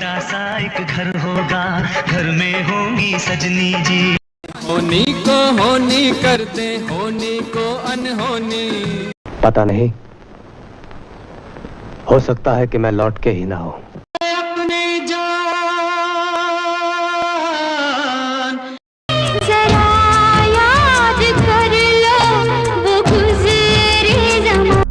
छोटा सा एक घर होगा, घर में होंगी सजनी जी। होनी को होनी करते, होनी को अनहोनी। पता नहीं, हो सकता है कि मैं लौट के ही ना हो। अपनी जान जरा याद कर लो वो गुज़रे ज़माने।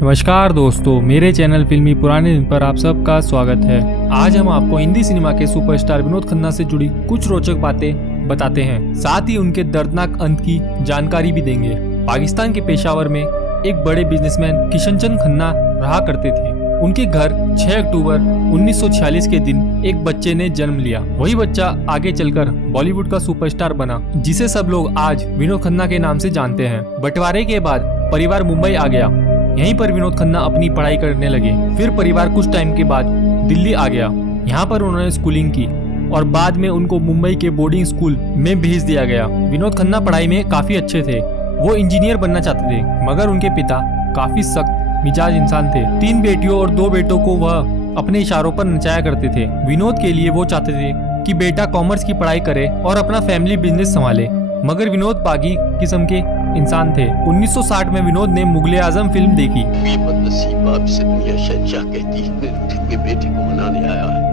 नमस्कार दोस्तों, मेरे चैनल फिल्मी पुराने दिन पर आप सबका स्वागत है। आज हम आपको हिंदी सिनेमा के सुपरस्टार विनोद खन्ना से जुड़ी कुछ रोचक बातें बताते हैं, साथ ही उनके दर्दनाक अंत की जानकारी भी देंगे। पाकिस्तान के पेशावर में एक बड़े बिजनेसमैन किशन चंद खन्ना रहा करते थे। उनके घर 6 अक्टूबर 1946 के दिन एक बच्चे ने जन्म लिया। वही बच्चा आगे चलकर बॉलीवुड का सुपरस्टार बना, जिसे सब लोग आज विनोद खन्ना के नाम से जानते हैं। बंटवारे के बाद परिवार मुंबई आ गया। यहीं पर विनोद खन्ना अपनी पढ़ाई करने लगे। फिर परिवार कुछ टाइम के बाद दिल्ली आ गया। यहाँ पर उन्होंने स्कूलिंग की और बाद में उनको मुंबई के बोर्डिंग स्कूल में भेज दिया गया। विनोद खन्ना पढ़ाई में काफी अच्छे थे। वो इंजीनियर बनना चाहते थे, मगर उनके पिता काफी सख्त मिजाज इंसान थे। 3 बेटियों और 2 बेटों को वह अपने इशारों पर नचाया करते थे। विनोद के लिए वो चाहते थे कि बेटा कॉमर्स की पढ़ाई करे और अपना फैमिली बिजनेस संभाले, मगर विनोद बागी किस्म के इंसान थे। 1960 में विनोद ने मुगले आजम फिल्म देखी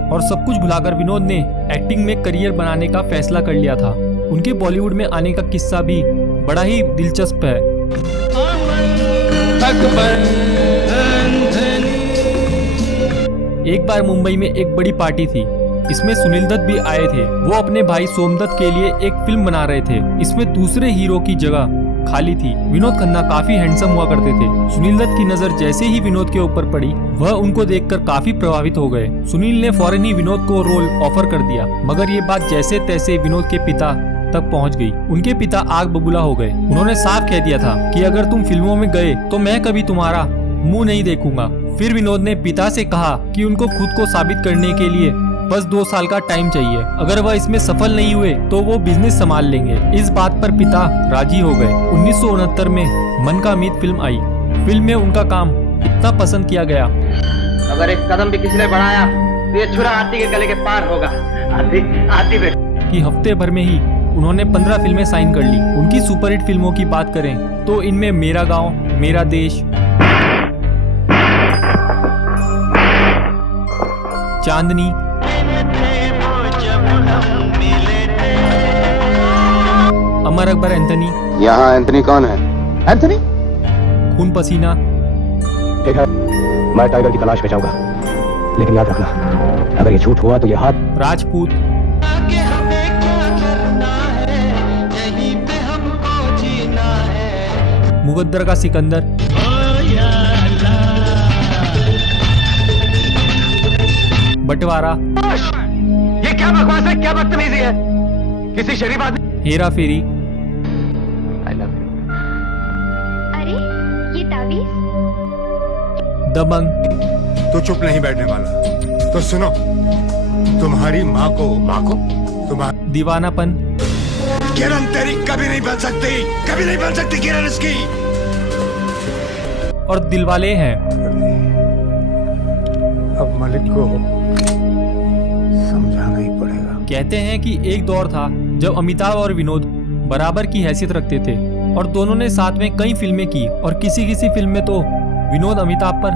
और सब कुछ भुलाकर विनोद ने एक्टिंग में करियर बनाने का फैसला कर लिया था। उनके बॉलीवुड में आने का किस्सा भी बड़ा ही दिलचस्प है। एक बार मुंबई में एक बड़ी पार्टी थी। इसमें सुनील दत्त भी आए थे। वो अपने भाई सोमदत्त के लिए एक फिल्म बना रहे थे। इसमें दूसरे हीरो की जगह खाली थी। विनोद खन्ना काफी हैंडसम हुआ करते थे। सुनील दत्त की नजर जैसे ही विनोद के ऊपर पड़ी, वह उनको देखकर काफी प्रभावित हो गए। सुनील ने फौरन ही विनोद को रोल ऑफर कर दिया, मगर ये बात जैसे तैसे विनोद के पिता तक पहुंच गई। उनके पिता आग बबूला हो गए। उन्होंने साफ कह दिया था कि अगर तुम फिल्मों में गए तो मैं कभी तुम्हारा मुंह नहीं देखूंगा। फिर विनोद ने पिता से कहा कि उनको खुद को साबित करने के लिए बस 2 साल का टाइम चाहिए। अगर वह इसमें सफल नहीं हुए तो वो बिजनेस संभाल लेंगे। इस बात पर पिता राजी हो गए। 1969 में मन का मीत फिल्म आई। फिल्म में उनका काम इतना पसंद किया गया, अगर एक कदम भी किसी ने बढ़ाया तो ये छुरा आरती के गले के पार होगा। आरती कि हफ्ते भर में ही उन्होंने 15 फिल्में साइन कर ली। उनकी सुपरहिट फिल्मों की बात करें तो इनमें मेरा गांव, मेरा देश, चांदनी, अमर अकबर एंथनी। यहाँ एंथनी कौन है? एंथनी? खून पसीना। ठीक है, मैं टाइगर की तलाश में जाऊंगा, लेकिन याद रखना, अगर ये झूठ हुआ तो ये हाथ। राजपूत, मुगद्दर का सिकंदर, बंटवारा, ये क्या बकवास है, क्या बदतमीजी है? किसी शरीफ आदमी। हेरा फेरी, I love you. अरे ये तावीज़। दबंग। तो चुप नहीं बैठने वाला। तो सुनो, तुम्हारी माँ को तुम्हारी दीवानापन, किरण तेरी कभी नहीं बन सकती, कभी नहीं बन सकती किरण इसकी। और दिलवाले हैं। अब मालिक को समझाना ही पड़ेगा। कहते हैं कि एक दौर था जब अमिताभ और विनोद बराबर की हैसियत रखते थे और दोनों ने साथ में कई फिल्में की, और किसी किसी फिल्म में तो विनोद अमिताभ पर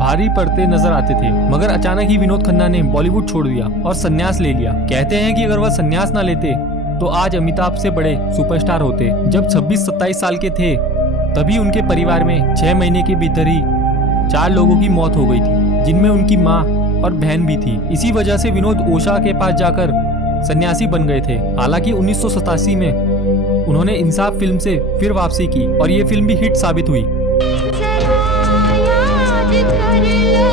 भारी पड़ते नजर आते थे। मगर अचानक ही विनोद खन्ना ने बॉलीवुड छोड़ दिया और संन्यास ले लिया। कहते हैं कि अगर वह संन्यास ना लेते तो आज अमिताभ से बड़े सुपरस्टार होते। जब 26-27 साल के थे तभी उनके परिवार में 6 महीने के भीतर ही 4 लोगों की मौत हो गई थी, जिनमें उनकी माँ और बहन भी थी। इसी वजह से विनोद ओशा के पास जाकर सन्यासी बन गए थे। हालांकि 1987 में उन्होंने इंसाफ फिल्म से फिर वापसी की और ये फिल्म भी हिट साबित हुई। जरा याद कर लो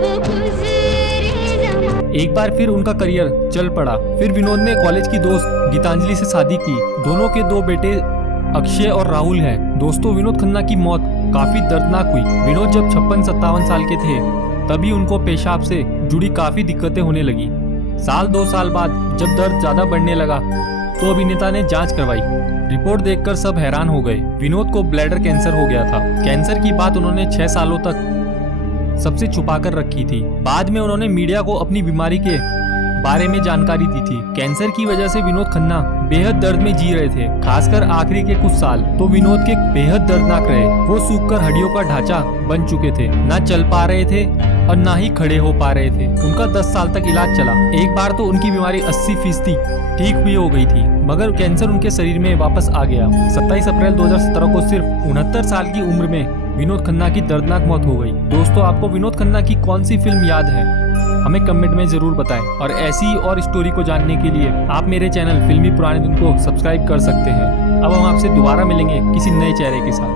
वो गुज़रे ज़माने। एक बार फिर उनका करियर चल पड़ा। फिर विनोद ने कॉलेज की दोस्त गीतांजलि से शादी की। दोनों के 2 बेटे अक्षय और राहुल हैं। दोस्तों, विनोद खन्ना की मौत काफी दर्दनाक हुई। विनोद जब 56-57 साल के थे तभी उनको पेशाब से जुड़ी काफी दिक्कतें होने लगी। 2 साल बाद जब दर्द ज्यादा बढ़ने लगा तो अभिनेता ने जांच करवाई। रिपोर्ट देखकर सब हैरान हो गए। विनोद को ब्लैडर कैंसर हो गया था। कैंसर की बात उन्होंने 6 सालों तक सबसे छुपा कर रखी थी। बाद में उन्होंने मीडिया को अपनी बीमारी के बारे में जानकारी दी थी। कैंसर की वजह से विनोद खन्ना बेहद दर्द में जी रहे थे। खासकर आखिरी के कुछ साल तो विनोद के बेहद दर्दनाक रहे। वो सूखकर हड्डियों का ढांचा बन चुके थे, ना चल पा रहे थे और ना ही खड़े हो पा रहे थे। उनका 10 साल तक इलाज चला। एक बार तो उनकी बीमारी 80% ठीक भी हो गई थी, मगर कैंसर उनके शरीर में वापस आ गया। 27 अप्रैल 2017 को सिर्फ 69 साल की उम्र में विनोद खन्ना की दर्दनाक मौत हो गई। दोस्तों, आपको विनोद खन्ना की कौन सी फिल्म याद है? हमें कमेंट में जरूर बताएं। और ऐसी और स्टोरी को जानने के लिए आप मेरे चैनल फिल्मी पुराने दिन को सब्सक्राइब कर सकते हैं। अब हम आपसे दोबारा मिलेंगे किसी नए चेहरे के साथ।